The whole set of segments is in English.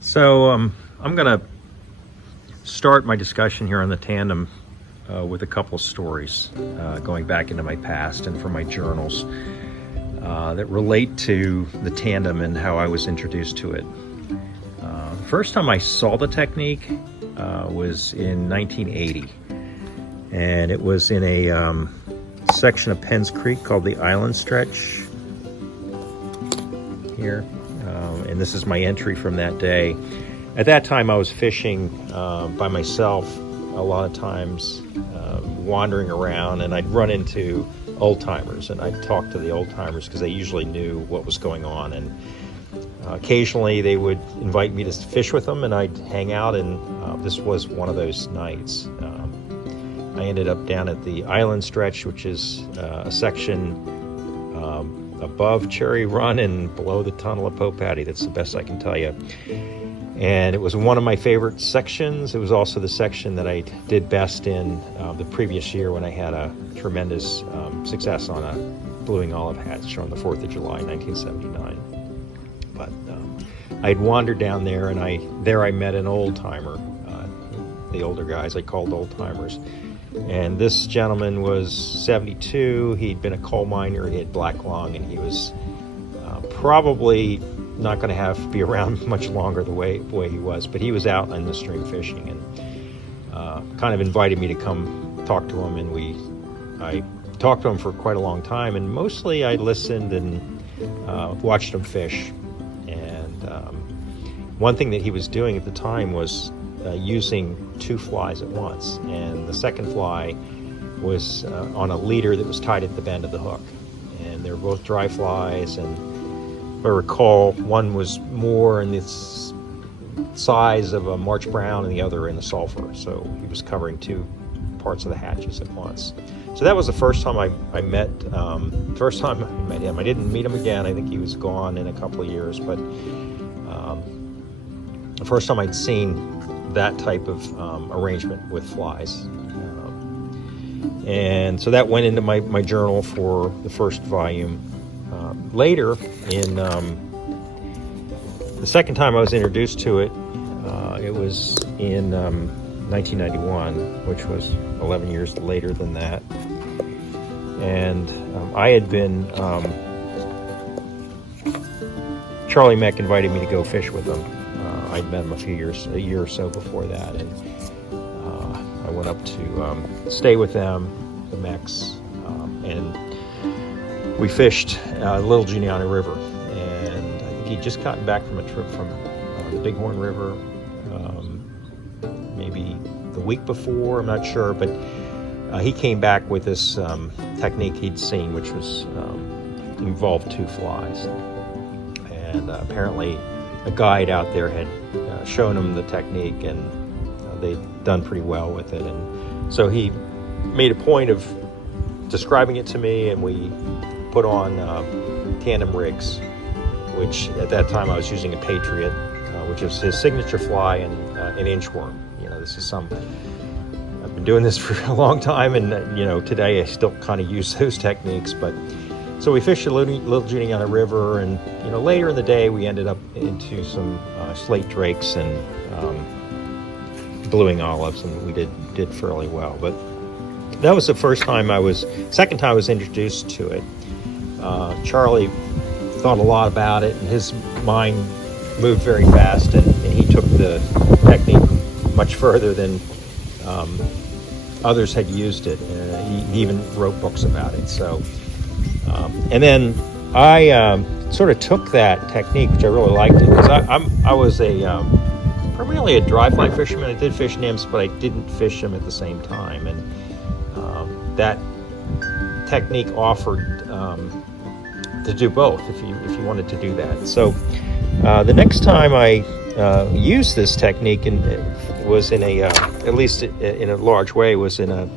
So I'm going to start my discussion here on the Tandem with a couple of stories going back into my past and from my journals that relate to the Tandem and how I was introduced to it. First time I saw the technique was in 1980, and it was in a section of Penns Creek called the Island Stretch here. And this is my entry from that day. At that time I was fishing by myself a lot of times, wandering around, and I'd run into old timers and I'd talk to the old timers because they usually knew what was going on, and occasionally they would invite me to fish with them and I'd hang out, and this was one of those nights. I ended up down at the Island Stretch, which is a section above Cherry Run and below the tunnel of Pope Patty. That's the best I can tell you. And it was one of my favorite sections. It was also the section that I did best in the previous year when I had a tremendous success on a blueing olive hatch on the 4th of July, 1979. But I'd wandered down there, and I met an old timer. The older guys I called old timers. And this gentleman was 72. He'd been a coal miner. He had black lung, and he was probably not going to be around much longer the way he was. But he was out in the stream fishing, and kind of invited me to come talk to him. And I talked to him for quite a long time, and mostly I listened and watched him fish. And one thing that he was doing at the time was using two flies at once, and the second fly was on a leader that was tied at the bend of the hook, and they were both dry flies. And if I recall, one was more in the size of a March Brown and the other in a sulfur, so he was covering two parts of the hatches at once. So that was the first time I met first time I met him. I didn't meet him again. I think he was gone in a couple of years, but the first time I'd seen that type of arrangement with flies. And so that went into my journal for the first volume. Later, in the second time I was introduced to it, it was in 1991, which was 11 years later than that. And I had been, Charlie Meck invited me to go fish with him. I'd met him a year or so before that, and I went up to stay with them, the Mecks, and we fished Little Giuliana River. And I think he'd just gotten back from a trip from the Bighorn River, maybe the week before, I'm not sure, but he came back with this technique he'd seen, which was involved two flies. And apparently a guide out there had shown him the technique, and they'd done pretty well with it. And so he made a point of describing it to me, and we put on Tandem rigs, which at that time I was using a Patriot, which is his signature fly, and an inchworm. This is I've been doing this for a long time, and today I still kind of use those techniques. But so we fished the Little Giuliana River, and later in the day we ended up into some slate drakes and bluing olives, and we did fairly well. But that was the second time I was introduced to it. Charlie thought a lot about it, and his mind moved very fast, and he took the technique much further than others had used it. He even wrote books about it. So, and then I sort of took that technique, which I really liked it, because I was primarily a dry fly fisherman. I did fish nymphs, but I didn't fish them at the same time, and that technique offered to do both if you wanted to do that. So the next time I used this technique, and was in at least in a large way, was in a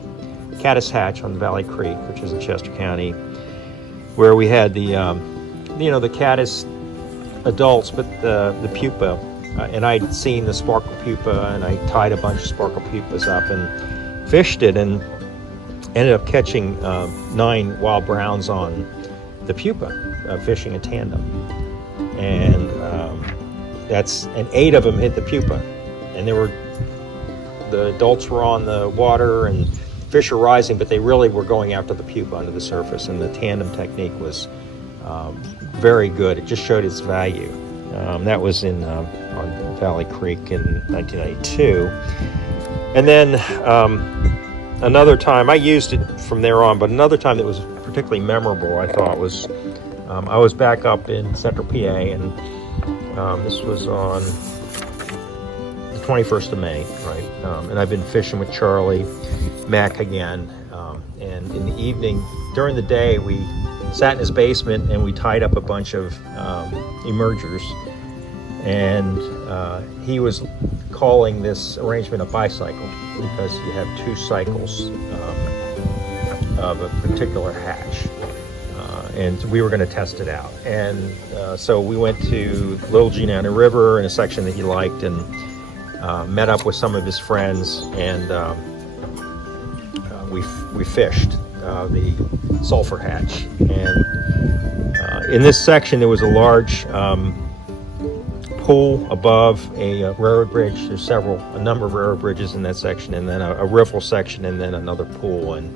Caddis hatch on Valley Creek, which is in Chester County, where we had the Caddis adults, but the pupa, and I'd seen the sparkle pupa, and I tied a bunch of sparkle pupas up and fished it, and ended up catching 9 wild browns on the pupa, fishing a tandem. And and 8 of them hit the pupa, and the adults were on the water and fish are rising, but they really were going after the pupa under the surface, and the tandem technique was very good. It just showed its value. That was on Valley Creek in 1992. And then another time, I used it from there on, but another time that was particularly memorable, I thought, was I was back up in Central PA, and this was on the 21st of May, right? And I've been fishing with Charlie, Meck again, and in the evening, during the day, we sat in his basement and we tied up a bunch of emergers, and he was calling this arrangement a bicycle because you have 2 cycles of a particular hatch, and we were going to test it out. And so we went to Little Gianna River in a section that he liked, and met up with some of his friends, and we fished the sulfur hatch. And in this section there was a large pool above a railroad bridge. There's a number of railroad bridges in that section, and then a riffle section, and then another pool. And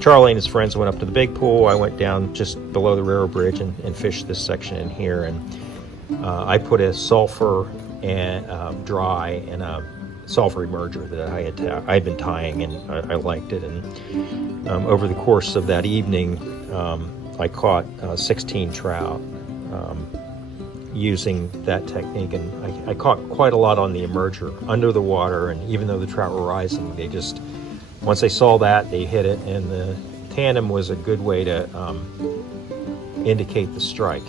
Charlie and his friends went up to the big pool. I went down just below the railroad bridge and fished this section in here. And I put a sulfur and dry and a sulfur emerger that I had been tying, and I liked it. And over the course of that evening, I caught 16 trout using that technique, and I caught quite a lot on the emerger under the water. And even though the trout were rising, they just, once they saw that, they hit it. And the tandem was a good way to indicate the strike.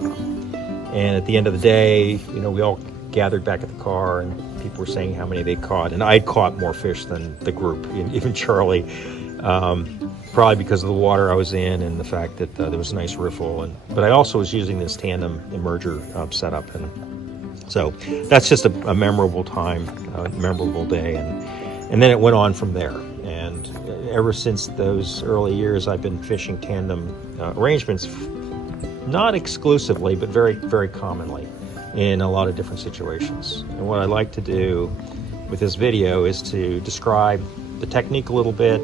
And at the end of the day, we all gathered back at the car, and people were saying how many they caught, and I'd caught more fish than the group, even Charlie, probably because of the water I was in and the fact that there was a nice riffle. But I also was using this tandem emerger setup, and so that's just a memorable time, memorable day, and then it went on from there. And ever since those early years, I've been fishing tandem arrangements, not exclusively, but very, very commonly, in a lot of different situations. And what I like to do with this video is to describe the technique a little bit,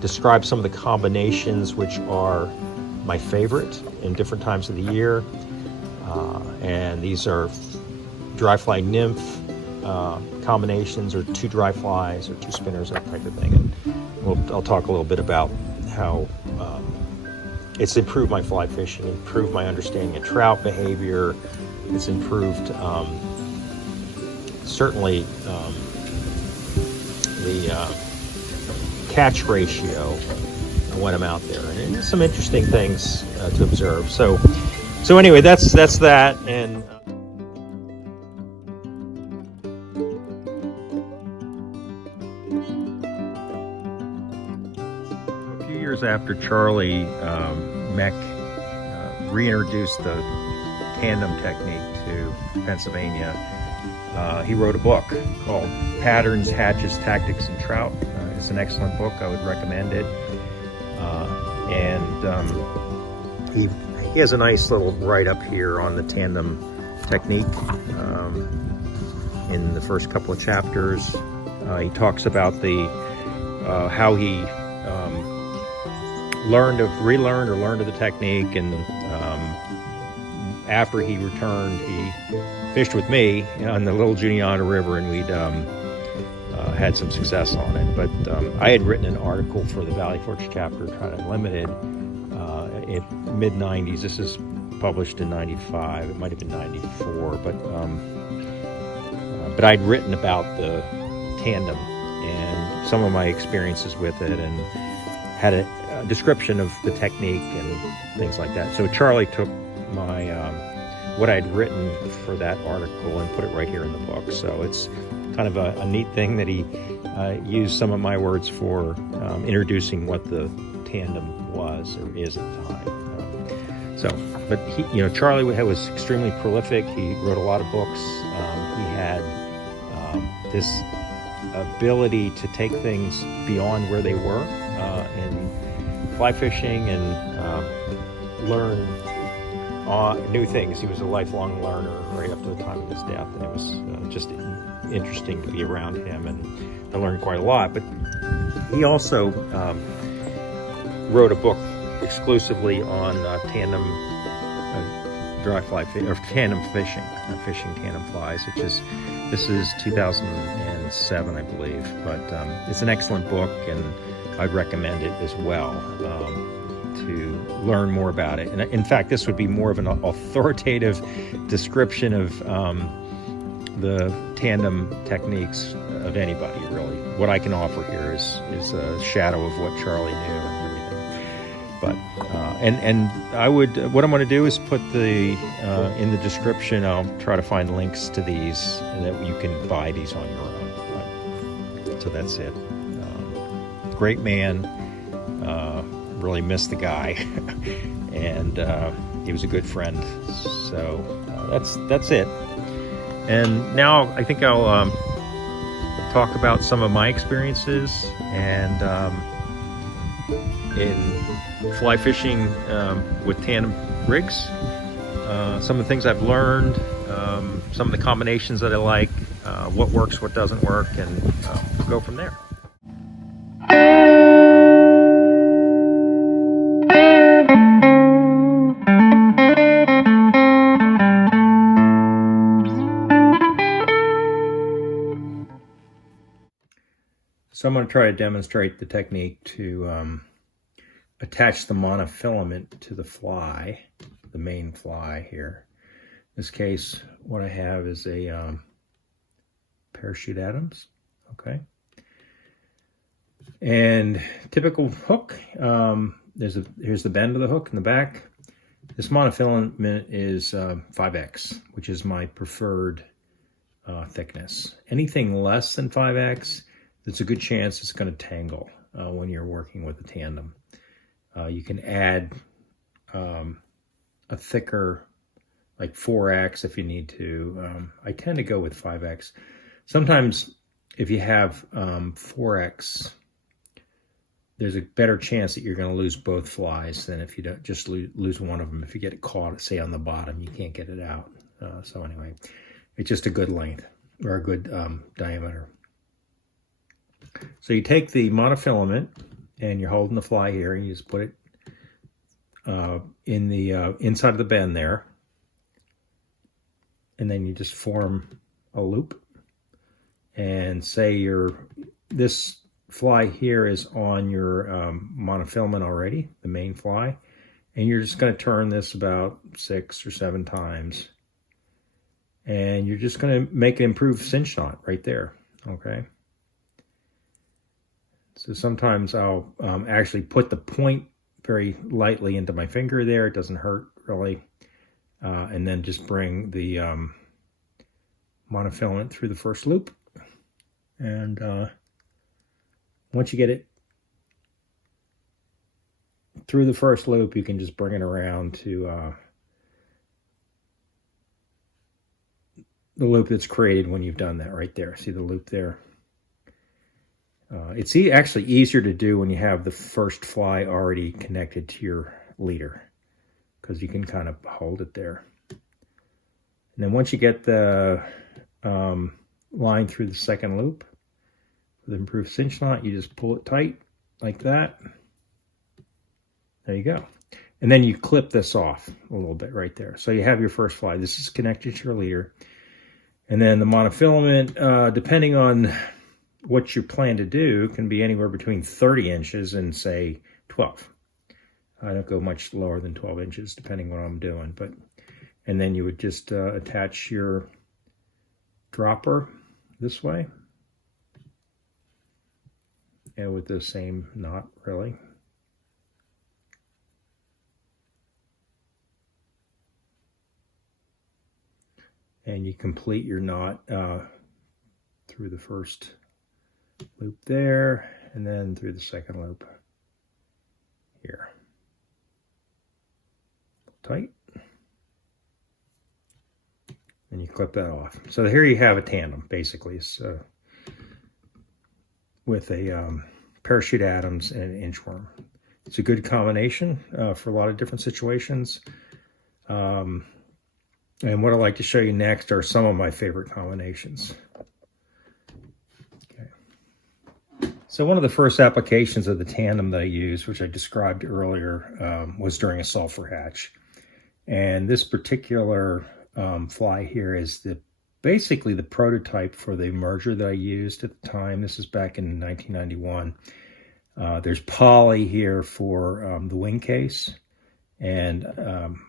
describe some of the combinations which are my favorite in different times of the year. And these are dry fly nymph combinations, or 2 dry flies, or 2 spinners, that type of thing. And I'll talk a little bit about how it's improved my fly fishing, improved my understanding of trout behavior. It's improved certainly the catch ratio when I'm out there, and there's some interesting things to observe. So anyway, that's that. And a few years after Charlie, Meck reintroduced the tandem technique to Pennsylvania, he wrote a book called Patterns, Hatches, Tactics, and Trout. It's an excellent book. I would recommend it. He has a nice little write-up here on the tandem technique. In the first couple of chapters, he talks about how he learned of the technique, and after he returned, he fished with me on the Little Gianna River, and we'd had some success on it. But I had written an article for the Valley Forge chapter, Trout Unlimited, in mid-90s. This is published in 95. It might have been 94, but I'd written about the tandem and some of my experiences with it, and had a description of the technique and things like that. So Charlie took my what I'd written for that article and put it right here in the book. So it's kind of a neat thing that he used some of my words for introducing what the tandem was or is at the time. But he, Charlie was extremely prolific. He wrote a lot of books. He had this ability to take things beyond where they were in fly fishing, and learn new things. He was a lifelong learner right up to the time of his death, and it was just interesting to be around him, and I learned quite a lot. But he also wrote a book exclusively on tandem dry fly or tandem fishing, fishing tandem flies. This is 2007, I believe, but it's an excellent book, and I'd recommend it as well to learn more about it. And in fact, this would be more of an authoritative description of the tandem techniques of anybody, really. What I can offer here is a shadow of what Charlie knew and everything. But and I would, what I'm going to do is put the in the description. I'll try to find links to these, and that you can buy these on your own. But, so that's it. Great man. Really missed the guy, and he was a good friend. So that's it. And now I think I'll talk about some of my experiences and in fly fishing with tandem rigs. Some of the things I've learned, some of the combinations that I like, what works, what doesn't work, and go from there. So I'm going to try to demonstrate the technique to attach the monofilament to the fly, the main fly here. In this case, what I have is a parachute Adams, okay? And typical hook, here's the bend of the hook in the back. This monofilament is 5X, which is my preferred thickness. Anything less than 5X, there's a good chance it's going to tangle when you're working with a tandem. You can add a thicker, like 4X if you need to. I tend to go with 5X. Sometimes if you have 4X, there's a better chance that you're going to lose both flies than if you don't just lose one of them. If you get it caught, say on the bottom, you can't get it out. So anyway, it's just a good length or a good diameter. So you take the monofilament and you're holding the fly here, and you just put it in the inside of the bend there, and then you just form a loop. And say this fly here is on your monofilament already, the main fly, and you're just going to turn this about 6 or 7 times, and you're just going to make an improved cinch knot right there, okay? So sometimes I'll actually put the point very lightly into my finger there. It doesn't hurt really. And then just bring the monofilament through the first loop. And once you get it through the first loop, you can just bring it around to the loop that's created when you've done that right there. See the loop there? It's actually easier to do when you have the first fly already connected to your leader, because you can kind of hold it there. And then once you get the line through the second loop with improved cinch knot, you just pull it tight like that. There you go. And then you clip this off a little bit right there. So you have your first fly. This is connected to your leader. And then the monofilament, depending on what you plan to do, can be anywhere between 30 inches and say 12. I don't go much lower than 12 inches depending what I'm doing. And then you would just attach your dropper this way, and with the same knot really. And you complete your knot through the first loop there, and then through the second loop here. Tight. And you clip that off. So here you have a tandem, basically. So with a parachute Adams and an inchworm. It's a good combination for a lot of different situations. And what I'd like to show you next are some of my favorite combinations. Okay. So one of the first applications of the tandem that I used, which I described earlier, was during a sulfur hatch. And this particular fly here is basically the prototype for the merger that I used at the time. This is back in 1991. There's poly here for the wing case. And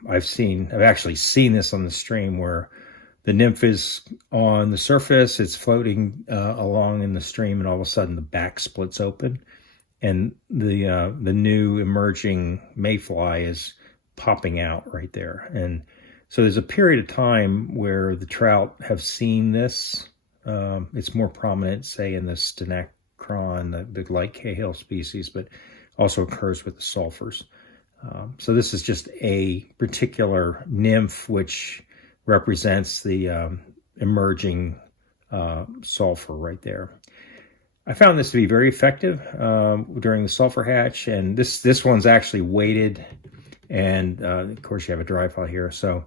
I've actually seen this on the stream where the nymph is on the surface, it's floating along in the stream, and all of a sudden the back splits open, and the new emerging mayfly is popping out right there. And so there's a period of time where the trout have seen this. It's more prominent, say, in the stenacron, the light cahill species, but also occurs with the sulfurs. So this is just a particular nymph which represents the emerging sulfur right there. I found this to be very effective during the sulfur hatch, and this one's actually weighted, and of course you have a dry fly here. So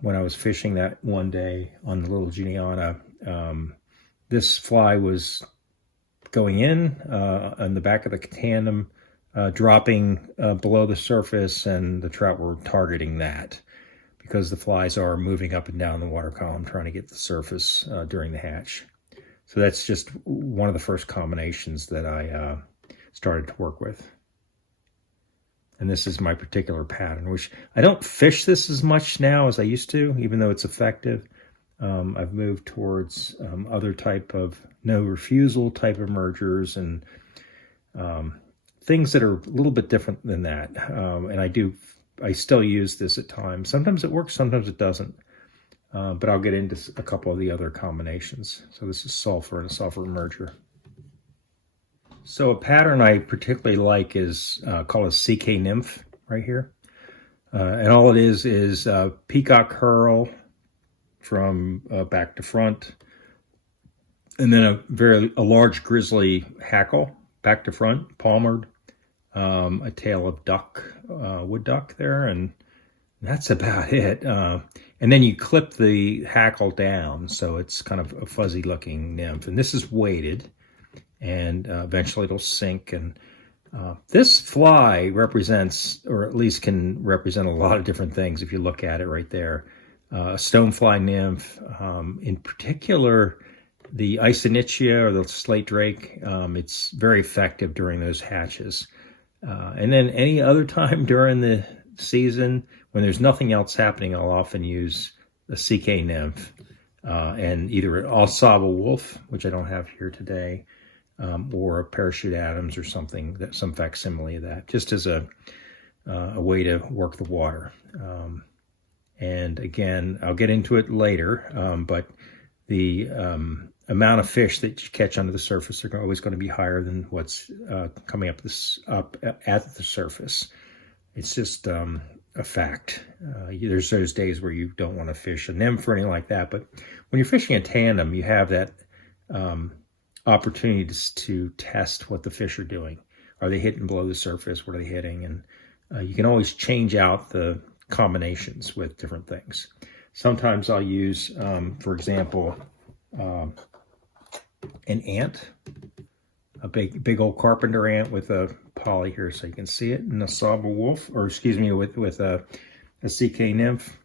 when I was fishing that one day on the little Giuliana, this fly was going in on the back of the tandem, dropping below the surface, and the trout were targeting that because the flies are moving up and down the water column trying to get the surface during the hatch. So that's just one of the first combinations that I started to work with. And this is my particular pattern, which I don't fish this as much now as I used to, even though it's effective. I've moved towards other type of no refusal type of mergers and things that are a little bit different than that. And I still use this at times. Sometimes it works, sometimes it doesn't. But I'll get into a couple of the other combinations. So this is sulfur and a sulfur merger. So a pattern I particularly like is called a CK nymph right here. And all it is peacock curl from back to front, and then a large grizzly hackle back to front, palmered, a tail of duck, wood duck there, and that's about it. And then you clip the hackle down, so it's kind of a fuzzy looking nymph. And this is weighted, and eventually it'll sink. And this fly represents, or at least can represent, a lot of different things if you look at it right there. A stonefly nymph, in particular, the Isonichia or the slate drake, it's very effective during those hatches. And then any other time during the season, when there's nothing else happening, I'll often use a CK nymph and either an Alsaba wolf, which I don't have here today, or a parachute Adams or something, some facsimile of that, just as a way to work the water. And again, I'll get into it later, but the amount of fish that you catch under the surface are always going to be higher than what's coming up at the surface. It's just a fact. There's those days where you don't want to fish a nymph or anything like that, but when you're fishing a tandem, you have that opportunity to test what the fish are doing. Are they hitting below the surface? What are they hitting? And you can always change out the combinations with different things. Sometimes I'll use, for example, an ant, a big old carpenter ant with a poly here so you can see it, and a Saba wolf, or excuse me, with a CK nymph.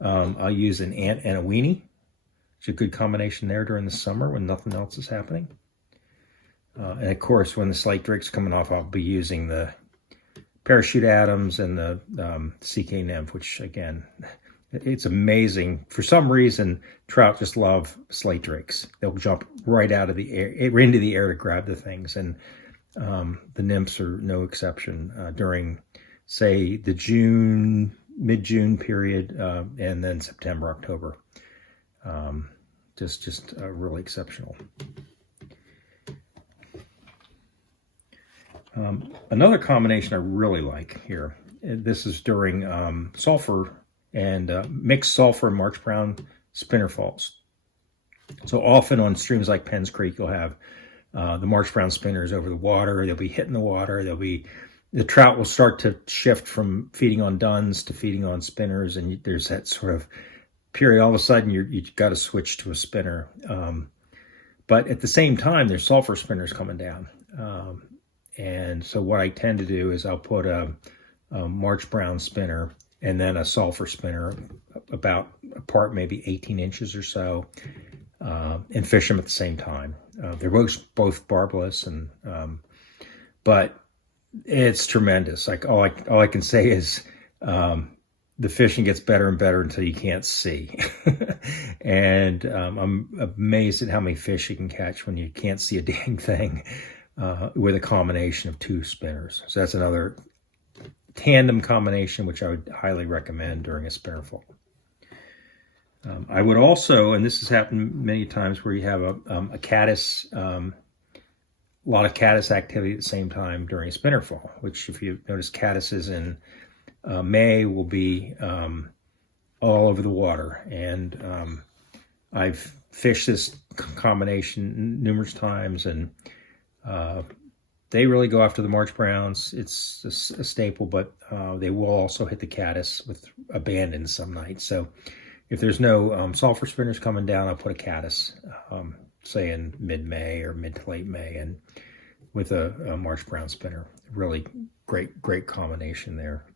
I'll use an ant and a weenie. It's a good combination there during the summer when nothing else is happening. And of course, when the slate drake's coming off, I'll be using the parachute Adams and the CK nymph, which again, it's amazing. For some reason, trout just love slate drakes. They'll jump right out of the air, into the air to grab the things. And the nymphs are no exception during, say, the mid-June period, and then September, October. Just really exceptional. Another combination I really like here, this is during sulfur and mixed sulfur and March brown spinner falls. So often on streams like Penns Creek, you'll have the March brown spinners over the water. They'll be hitting the water. They'll be the trout will start to shift from feeding on duns to feeding on spinners, and there's that sort of period. All of a sudden, you've got to switch to a spinner. But at the same time, there's sulfur spinners coming down. And so what I tend to do is I'll put a March brown spinner and then a sulfur spinner about apart, maybe 18 inches or so, and fish them at the same time. They're both barbless, and but it's tremendous. Like all I can say is the fishing gets better and better until you can't see. And I'm amazed at how many fish you can catch when you can't see a dang thing with a combination of two spinners. So that's another tandem combination, which I would highly recommend during a spinner fall. I would also, and this has happened many times, where you have a caddis, a lot of caddis activity at the same time during a spinner fall, which if you notice caddises in May will be all over the water. And I've fished this combination numerous times, and they really go after the March browns. It's a staple, but they will also hit the caddis with abandon some nights. So if there's no sulfur spinners coming down, I'll put a caddis, say in mid-May or mid to late May, and with a March brown spinner. Really great combination there.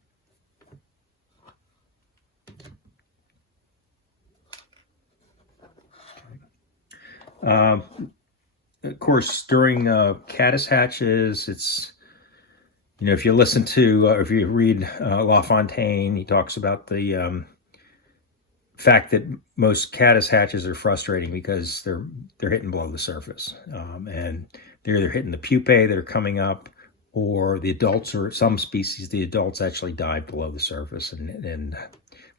Of course, during caddis hatches, it's, if you listen to, or if you read LaFontaine, he talks about the fact that most caddis hatches are frustrating because they're hitting below the surface, and they're either hitting the pupae that are coming up, or the adults, or some species, the adults actually dive below the surface and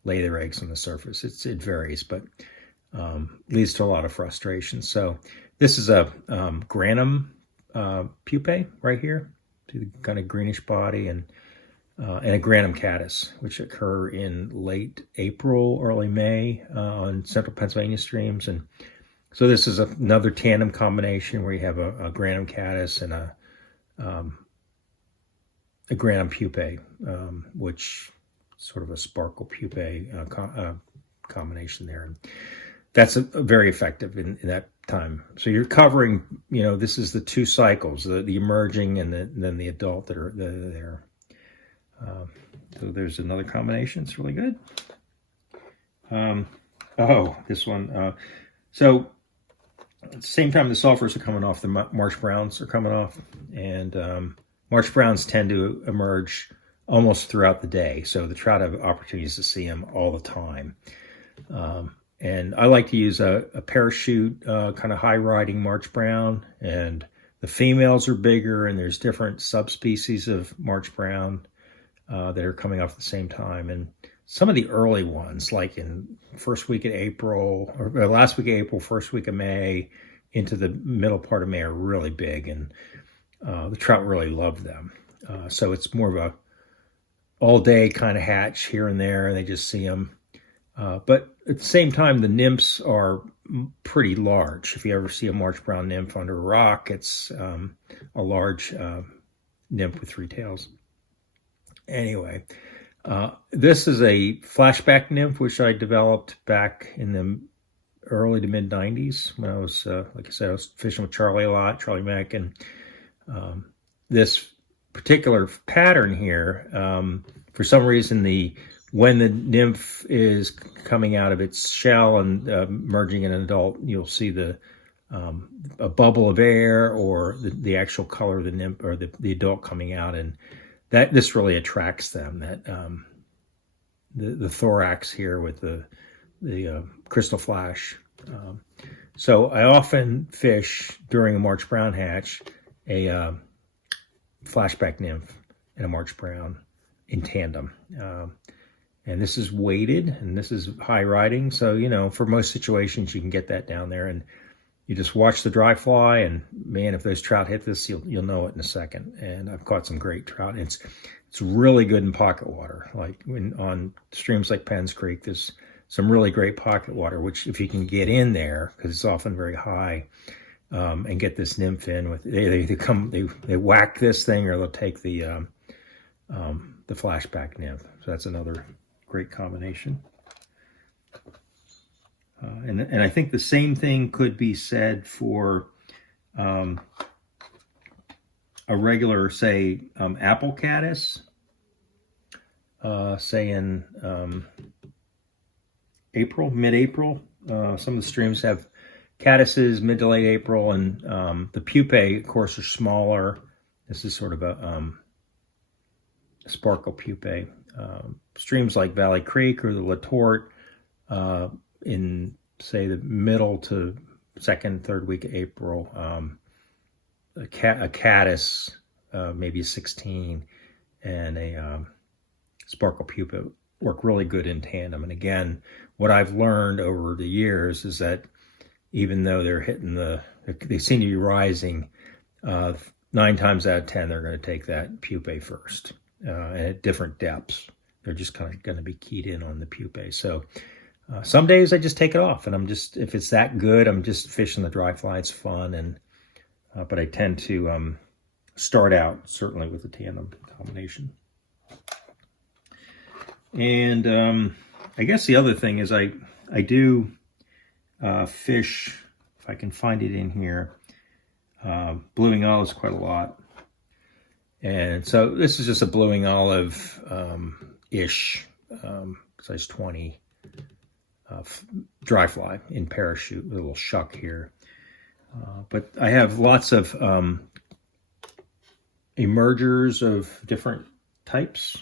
lay their eggs on the surface. It varies, but leads to a lot of frustration. So this is a granum pupae right here, to the kind of greenish body, and a granum caddis, which occur in late April, early May on central Pennsylvania streams. And so this is another tandem combination where you have a granum caddis and a granum pupae, which sort of a sparkle pupae combination there. And that's very effective in that time. So you're covering, this is the two cycles, the emerging and then the adult that are there. So there's another combination. It's really good. This one. So at the same time the sulfurs are coming off, the March browns are coming off, and March browns tend to emerge almost throughout the day. So the trout have opportunities to see them all the time. And I like to use a parachute, kind of high riding March brown, and the females are bigger, and there's different subspecies of March brown that are coming off at the same time. And some of the early ones, like in first week of April, or last week of April, first week of May, into the middle part of May, are really big, and the trout really love them. So it's more of a all day kind of hatch here and there, and they just see them. But at the same time, the nymphs are pretty large. If you ever see a March brown nymph under a rock, it's a large nymph with three tails. Anyway, this is a flashback nymph, which I developed back in the early to mid 90s when I was, like I said, I was fishing with Charlie a lot, Charlie Meck, and this particular pattern here, for some reason, when the nymph is coming out of its shell and merging in an adult, you'll see a bubble of air, or the actual color of the nymph, or the adult coming out, and this really attracts them. That the thorax here with the crystal flash. So I often fish during a March brown hatch a flashback nymph and a March brown in tandem. And this is weighted, and this is high riding. So, for most situations, you can get that down there, and you just watch the dry fly, and man, if those trout hit this, you'll know it in a second. And I've caught some great trout. And it's really good in pocket water. Like on streams like Penns Creek, there's some really great pocket water, which if you can get in there, because it's often very high, and get this nymph in with, they whack this thing, or they'll take the the flashback nymph. So that's another great combination. And I think the same thing could be said for a regular, say, apple caddis, say in April, mid-April. Some of the streams have caddises mid to late April, and the pupae, of course, are smaller. This is sort of a sparkle pupae. Streams like Valley Creek or the Latort in, say, the middle to second, third week of April, a caddis, maybe a 16, and a sparkle pupa work really good in tandem. And again, what I've learned over the years is that even though they're hitting they seem to be rising, 9 times out of 10, they're going to take that pupae first, and at different depths. They're just kind of going to be keyed in on the pupae. So some days I just take it off, and if it's that good, I'm just fishing the dry fly. It's fun, and but I tend to start out certainly with the tandem combination. And I guess the other thing is I do fish, if I can find it in here, blueing olives quite a lot. And so this is just a bluing olive ish, size 20 dry fly in parachute, a little shuck here. But I have lots of emergers of different types,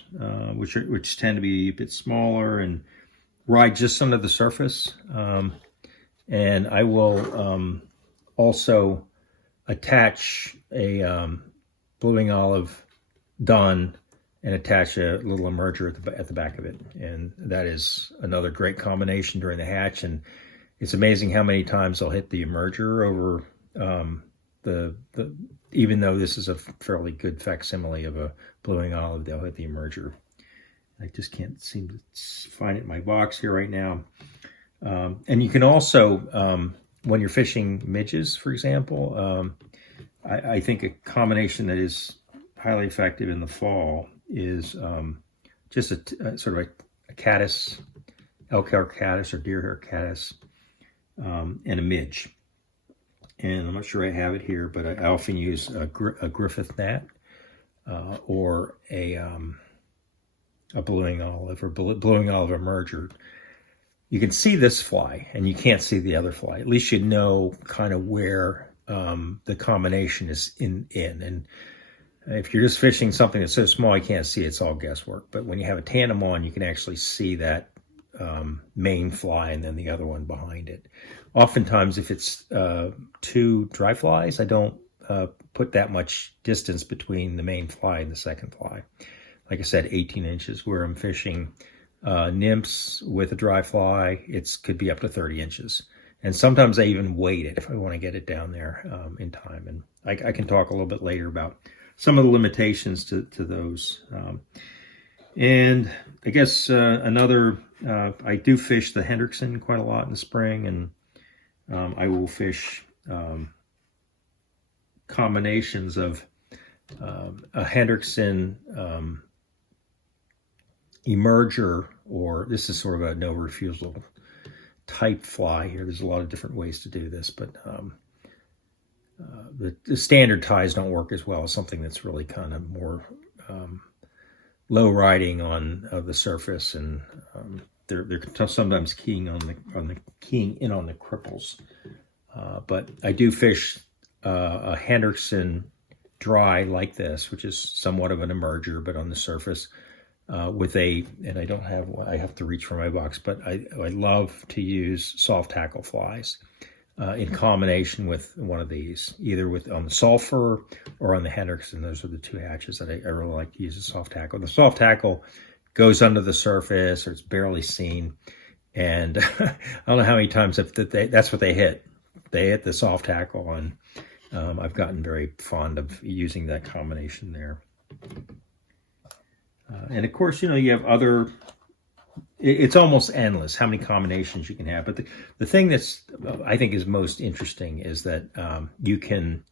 which tend to be a bit smaller and ride just under the surface. And I will also attach a bluing olive done and attach a little emerger at the back of it. And that is another great combination during the hatch. And it's amazing how many times I'll hit the emerger over even though this is a fairly good facsimile of a bluing olive, they'll hit the emerger. I just can't seem to find it in my box here right now. And you can also, when you're fishing midges, for example, I think a combination that is highly effective in the fall is just a sort of a caddis, elk hair caddis or deer hair caddis, and a midge. And I'm not sure I have it here, but I often use a Griffith gnat or a bluing olive or bluing olive emerger. You can see this fly, and you can't see the other fly. At least you know kind of where the combination is in. And if you're just fishing something that's so small you can't see it, it's all guesswork. But when you have a tandem on, you can actually see that main fly and then the other one behind it. Oftentimes, if it's 2 dry flies, I don't put that much distance between the main fly and the second fly. Like I said, 18 inches. Where I'm fishing nymphs with a dry fly, it could be up to 30 inches. And sometimes I even weight it if I want to get it down there in time. And I can talk a little bit later about some of the limitations to those. And I guess I do fish the Hendrickson quite a lot in the spring, and I will fish combinations of a Hendrickson emerger, or this is sort of a no refusal type fly here. There's a lot of different ways to do this, but the standard ties don't work as well as something that's really kind of more low riding on the surface, and they're sometimes keying in on the cripples. But I do fish a Hendrickson dry like this, which is somewhat of an emerger, but on the surface and I have to reach for my box, but I love to use soft tackle flies in combination with one of these, either on the sulfur or on the Hendrickson. Those are the 2 hatches that I really like to use as soft tackle. The soft tackle goes under the surface, or it's barely seen, and I don't know how many times that's what they hit. They hit the soft tackle, and I've gotten very fond of using that combination there. And of course, you have other, it's almost endless how many combinations you can have. But the thing that's, I think, is most interesting is that you can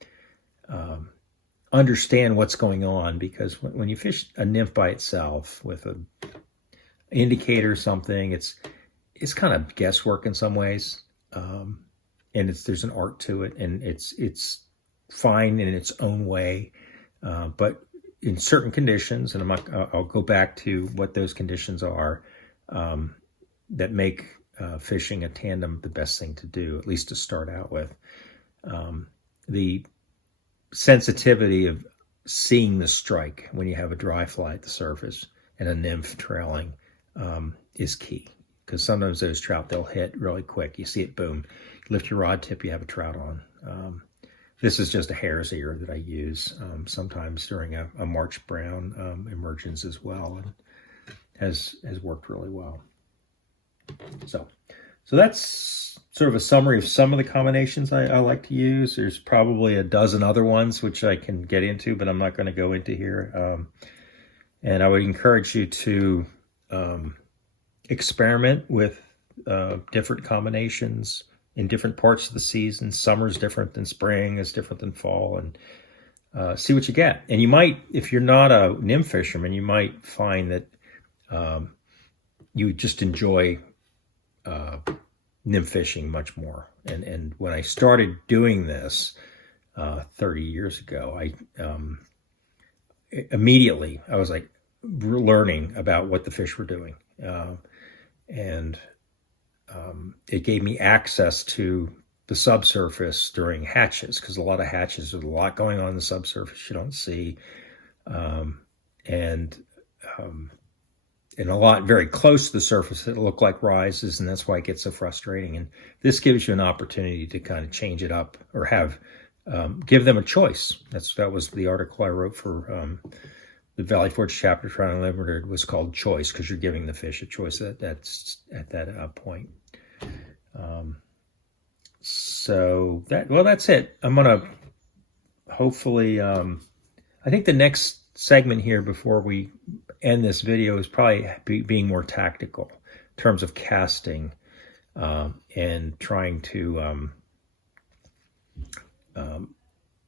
understand what's going on, because when you fish a nymph by itself with an indicator or something, it's kind of guesswork in some ways, and there's an art to it, and it's fine in its own way, but in certain conditions, and I'll go back to what those conditions are, that make fishing a tandem the best thing to do, at least to start out with. The sensitivity of seeing the strike when you have a dry fly at the surface and a nymph trailing is key, because sometimes those trout, they'll hit really quick. You see it, boom, you lift your rod tip, you have a trout on. This is just a hare's ear that I use sometimes during a March brown emergence as well, and has worked really well. So that's sort of a summary of some of the combinations I like to use. There's probably a dozen other ones which I can get into, but I'm not going to go into here. And I would encourage you to experiment with different combinations in different parts of the season. Summer's different than spring, is different than fall, and see what you get. And you might, if you're not a nymph fisherman, you might find that you just enjoy nymph fishing much more. And when I started doing this 30 years ago, I immediately I was like learning about what the fish were doing, and it gave me access to the subsurface during hatches, because a lot of hatches, there's a lot going on in the subsurface you don't see, and a lot very close to the surface that look like rises, and that's why it gets so frustrating. And this gives you an opportunity to kind of change it up, or have give them a choice. That was the article I wrote for the Valley Forge chapter, Trout Unlimited, was called Choice, because you're giving the fish a choice that's at that point. So that's it. I'm gonna hopefully I think the next segment here before we end this video is probably being more tactical in terms of casting, and trying to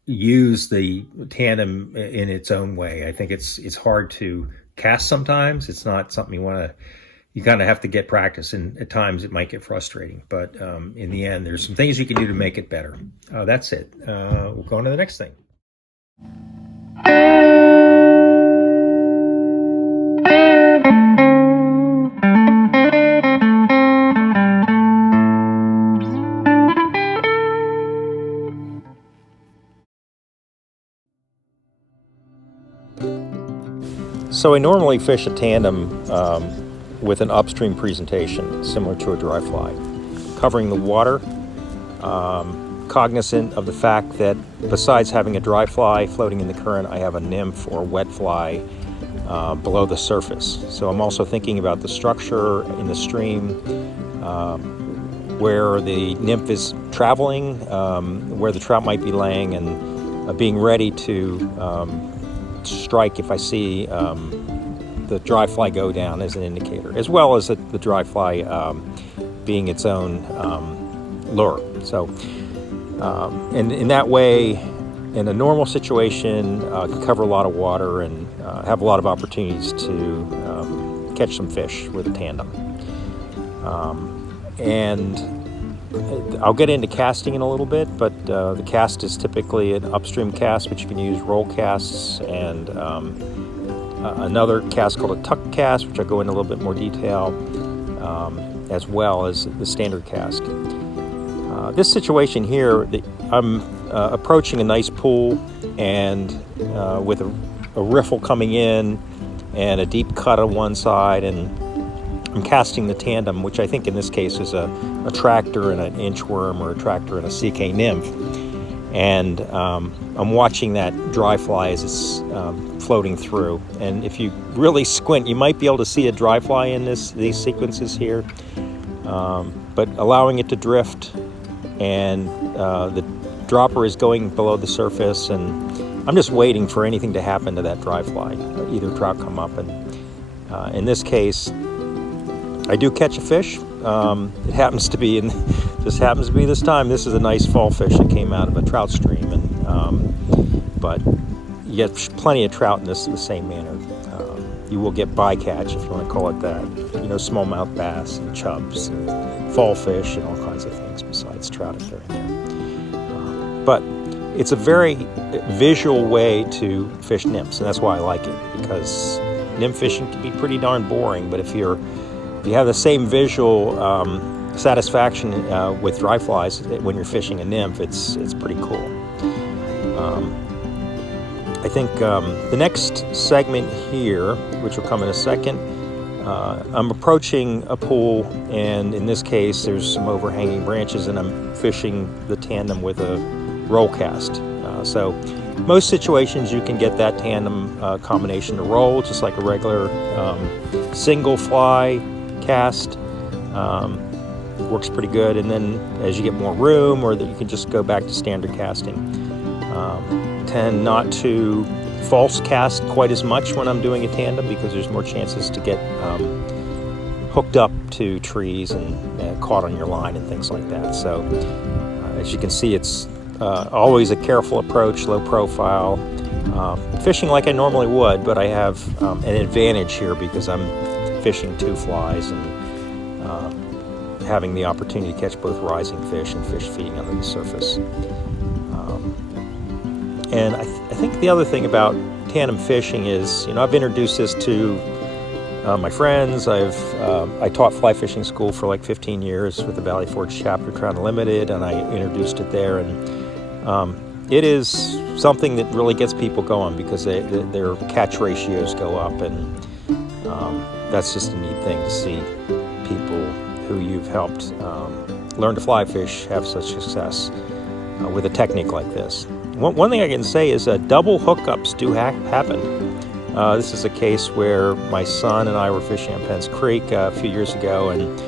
use the tandem in its own way. I think it's hard to cast sometimes. It's not something you kind of have to get practice, and at times it might get frustrating, but in the end there's some things you can do to make it better. That's it. We'll go on to the next thing. So I normally fish a tandem with an upstream presentation, similar to a dry fly, covering the water, cognizant of the fact that besides having a dry fly floating in the current, I have a nymph or wet fly below the surface. So I'm also thinking about the structure in the stream, where the nymph is traveling, where the trout might be laying, and being ready to strike if I see the dry fly go down as an indicator, as well as the dry fly being its own lure. So, and in that way, in a normal situation, can cover a lot of water and have a lot of opportunities to catch some fish with a tandem. And I'll get into casting in a little bit, but the cast is typically an upstream cast, but you can use roll casts, and another cast called a tuck cast, which I'll go into a little bit more detail, as well as the standard cast. This situation here, I'm approaching a nice pool, and with a riffle coming in and a deep cut on one side, and I'm casting the tandem, which I think in this case is a attractor and an inchworm, or a attractor and a CK nymph. And I'm watching that dry fly as it's floating through. And if you really squint, you might be able to see a dry fly in these sequences here. But allowing it to drift, and the dropper is going below the surface, and I'm just waiting for anything to happen to that dry fly, either trout come up. And in this case, I do catch a fish. It happens to be just happens to be this time. This is a nice fall fish that came out of a trout stream, and but you get plenty of trout in the same manner. You will get bycatch, if you want to call it that. You know, smallmouth bass and chubs and fall fish and all kinds of things besides trout if they're in there. But it's a very visual way to fish nymphs, and that's why I like it, because nymph fishing can be pretty darn boring. But if you have the same visual satisfaction with dry flies when you're fishing a nymph, it's pretty cool. I think the next segment here, which will come in a second, I'm approaching a pool, and in this case there's some overhanging branches, and I'm fishing the tandem with a roll cast. So most situations you can get that tandem combination to roll just like a regular single fly cast. Works pretty good, and then as you get more room, or that you can just go back to standard casting. Tend not to false cast quite as much when I'm doing a tandem, because there's more chances to get hooked up to trees and caught on your line and things like that. So as you can see, it's always a careful approach, low profile, fishing like I normally would, but I have an advantage here because I'm fishing two flies and having the opportunity to catch both rising fish and fish feeding under the surface. And I think the other thing about tandem fishing is, I've introduced this to my friends. I taught fly fishing school for like 15 years with the Valley Forge chapter, Trout Unlimited, and I introduced it there. And it is something that really gets people going, because their catch ratios go up, and that's just a neat thing to see people who you've helped learn to fly fish have such success with a technique like this. One thing I can say is double hookups do happen. This is a case where my son and I were fishing on Penn's Creek a few years ago, and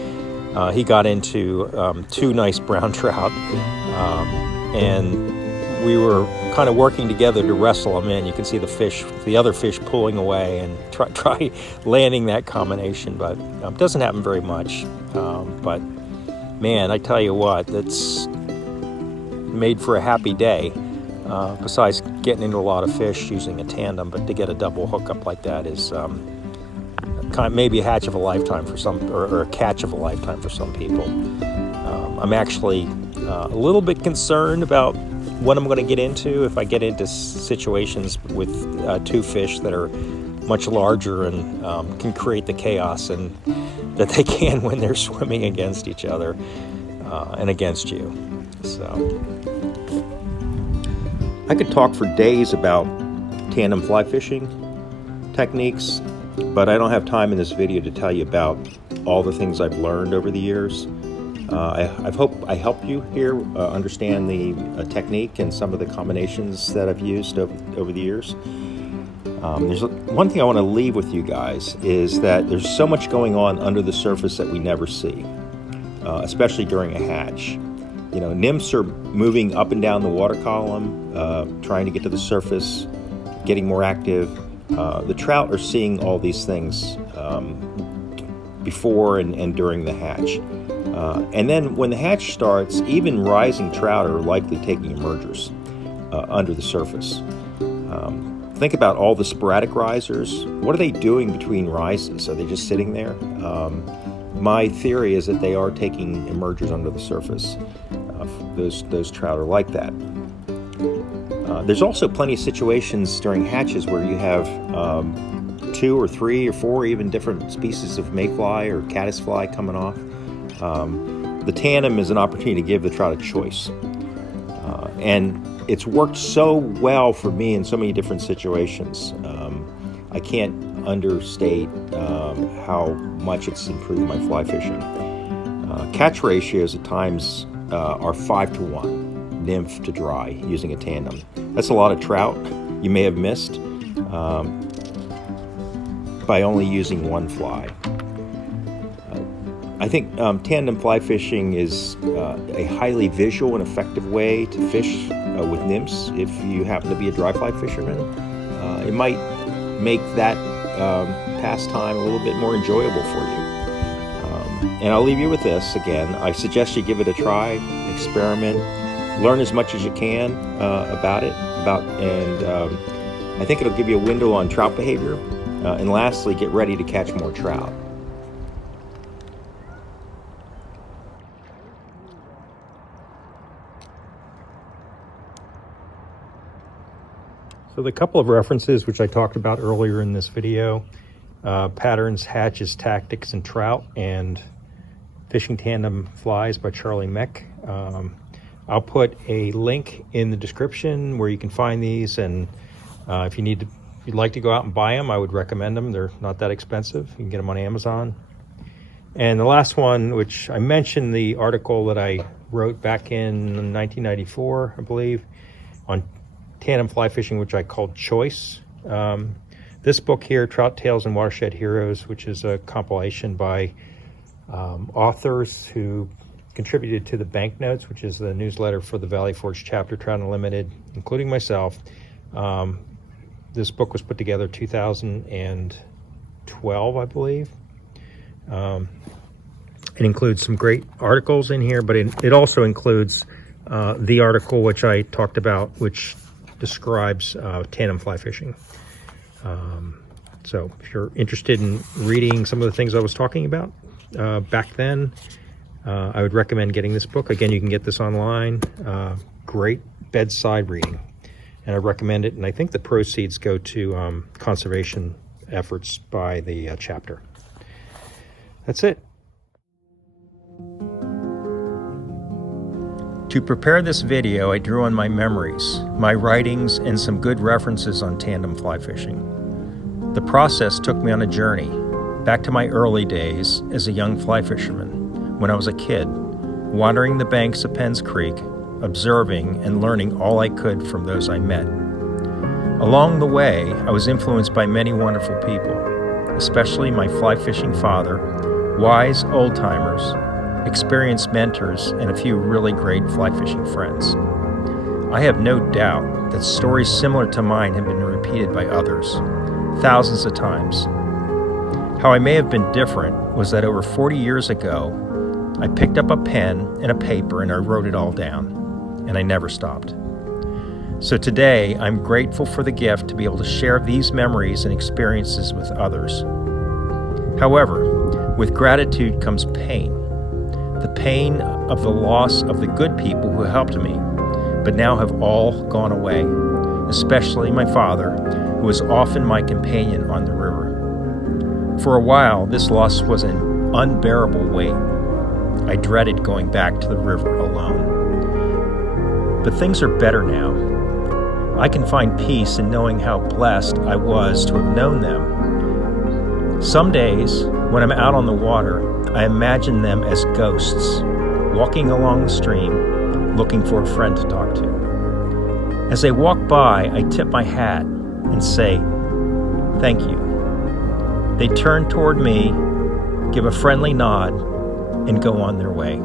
he got into two nice brown trout, and we were kind of working together to wrestle them in. You can see the other fish pulling away and try landing that combination, but it doesn't happen very much. But man, I tell you what, that's made for a happy day. Besides getting into a lot of fish using a tandem, but to get a double hookup like that is maybe a hatch of a lifetime for some, or a catch of a lifetime for some people. I'm actually a little bit concerned about what I'm going to get into if I get into situations with two fish that are much larger and can create the chaos and that they can when they're swimming against each other and against you. So I could talk for days about tandem fly fishing techniques, but I don't have time in this video to tell you about all the things I've learned over the years. I hope I help you here understand the technique and some of the combinations that I've used over the years. There's one thing I want to leave with you guys is that there's so much going on under the surface that we never see, especially during a hatch. Nymphs are moving up and down the water column, trying to get to the surface, getting more active. The trout are seeing all these things before and during the hatch. And then when the hatch starts, even rising trout are likely taking emergers under the surface. Think about all the sporadic risers. What are they doing between rises? Are they just sitting there? My theory is that they are taking emergers under the surface. Those trout are like that. There's also plenty of situations during hatches where you have 2 or 3 or 4 even different species of mayfly or caddis fly coming off. The tandem is an opportunity to give the trout a choice. And it's worked so well for me in so many different situations. I can't understate how much it's improved my fly fishing. Catch ratios at times are 5-to-1, nymph to dry, using a tandem. That's a lot of trout you may have missed by only using one fly. I think tandem fly fishing is a highly visual and effective way to fish with nymphs if you happen to be a dry fly fisherman. It might make that pastime a little bit more enjoyable for you. And I'll leave you with this again. I suggest you give it a try, experiment, learn as much as you can about it, and I think it'll give you a window on trout behavior. And lastly, get ready to catch more trout. So the couple of references which I talked about earlier in this video, Patterns, Hatches, Tactics, and Trout, and Fishing Tandem Flies by Charlie Meck. I'll put a link in the description where you can find these, and if you'd like to go out and buy them, I would recommend them. They're not that expensive. You can get them on Amazon. And the last one, which I mentioned, the article that I wrote back in 1994, I believe, on tandem fly fishing, which I called Choice. This book here, Trout Tales and Watershed Heroes, which is a compilation by authors who contributed to the Banknotes, which is the newsletter for the Valley Forge chapter, Trout Unlimited, including myself. This book was put together 2012, I believe. It includes some great articles in here, but it also includes the article which I talked about, which describes tandem fly fishing. So if you're interested in reading some of the things I was talking about back then, I would recommend getting this book. Again, you can get this online. Great bedside reading, and I recommend it. And I think the proceeds go to conservation efforts by the chapter. That's it. To prepare this video, I drew on my memories, my writings, and some good references on tandem fly fishing. The process took me on a journey back to my early days as a young fly fisherman, when I was a kid, wandering the banks of Penns Creek, observing and learning all I could from those I met. Along the way, I was influenced by many wonderful people, especially my fly fishing father, wise old-timers, experienced mentors, and a few really great fly fishing friends. I have no doubt that stories similar to mine have been repeated by others, thousands of times. How I may have been different was that over 40 years ago, I picked up a pen and a paper and I wrote it all down, and I never stopped. So today, I'm grateful for the gift to be able to share these memories and experiences with others. However, with gratitude comes pain. The pain of the loss of the good people who helped me, but now have all gone away, especially my father, who was often my companion on the river. For a while, this loss was an unbearable weight. I dreaded going back to the river alone. But things are better now. I can find peace in knowing how blessed I was to have known them. Some days, when I'm out on the water, I imagine them as ghosts, walking along the stream, looking for a friend to talk to. As they walk by, I tip my hat and say, "Thank you." They turn toward me, give a friendly nod, and go on their way.